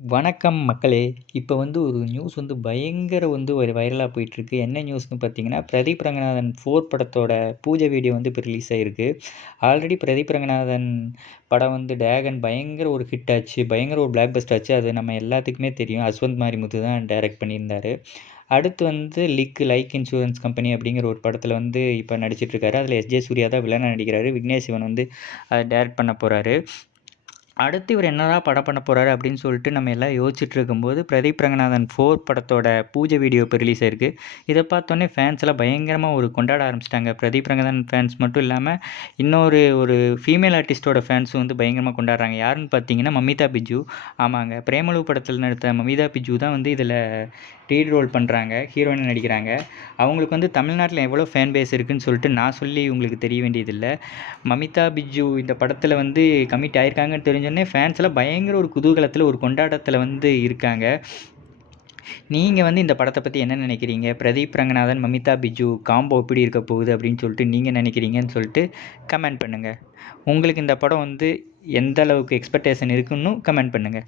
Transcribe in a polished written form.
வணக்கம் மக்களே! இப்போ ஒரு நியூஸ் பயங்கர ஒரு வைரலா போயிட்டுருக்கு. என்ன நியூஸ்ன்னு பார்த்தீங்கன்னா, பிரதீப் ரங்கநாதன் 4 படத்தோட பூஜை வீடியோ இப்போ ரிலீஸ் ஆயிருக்கு. ஆல்ரெடி பிரதீப் ரங்கநாதன் படம் டிராகன் பயங்கர ஒரு ஹிட் ஆச்சு. பயங்கர ஒரு பிளாக் பஸ்டர் ஆச்சு. அது நம்ம எல்லாத்துக்குமே தெரியும். அஸ்வந்த் மாரிமுத்து தான் டைரக்ட் பண்ணியிருந்தாரு. அடுத்து லைக் இன்சூரன்ஸ் கம்பெனி அப்படிங்கிற ஒரு படத்தில இப்போ நடிச்சிட்டுருக்காரு. அதில எஸ்.ஜே. சூர்யா தான் வில்லனா நடிக்கிறாரு. விக்னேஷ் சிவன் அத டைரக்ட் பண்ண போறாரு. அடுத்து இவர் என்னதான் படம் பண்ண போறாரு அப்படின்னு சொல்லிட்டு நம்ம எல்லாம் யோசிச்சுட்டு இருக்கும்போது, பிரதீப் ரங்கநாதன் 4 படத்தோட பூஜை வீடியோ இப்போ ரிலீஸ் ஆயிருக்கு. இத பார்த்தோனே ஃபேன்ஸ் எல்லாம் பயங்கரமா கொண்டாட ஆரம்பிச்சுட்டாங்க. பிரதீப் ரங்கநாதன் ஃபேன்ஸ் மட்டும் இல்லாம, இன்னொரு ஃபீமேல் ஆர்டிஸ்ட்டோட ஃபேன்ஸும் பயங்கரமா கொண்டாடுறாங்க. யாருன்னு பார்த்தீங்கன்னா, மமிதா பிஜு. ஆமாங்க. பிரேமலு படத்தில நடித்த மமிதா பிஜு தான் இதில லீட் ரோல் பண்றாங்க. ஹீரோயினா நடிக்கிறாங்க. அவங்களுக்கு தமிழ்நாட்டில எவ்வளோ ஃபேன் பேஸ் இருக்குன்னு சொல்லிட்டு நான் சொல்லி உங்களுக்கு தெரிய வேண்டியதில்ல. மமிதா பிஜு இந்த படத்தில் கமிட் ஆயிருக்காங்கன்னு தெரிஞ்சோடனே ஃபேன்ஸ் எல்லாம் பயங்கர ஒரு குதூகலத்தில் ஒரு கொண்டாட்டத்தில் இருக்காங்க. நீங்கள் இந்த படத்தை பற்றி என்ன நினைக்கிறீங்க? பிரதீப் ரங்கநாதன், மமிதா பிஜு காம்போ எப்படி இருக்க போகுது அப்படின்னு சொல்லிட்டு நீங்கள் நினைக்கிறீங்கன்னு சொல்லிட்டு கமெண்ட் பண்ணுங்கள். உங்களுக்கு இந்த படம் எந்த அளவுக்கு எக்ஸ்பெக்டேஷன் இருக்குன்னு கமெண்ட் பண்ணுங்கள்.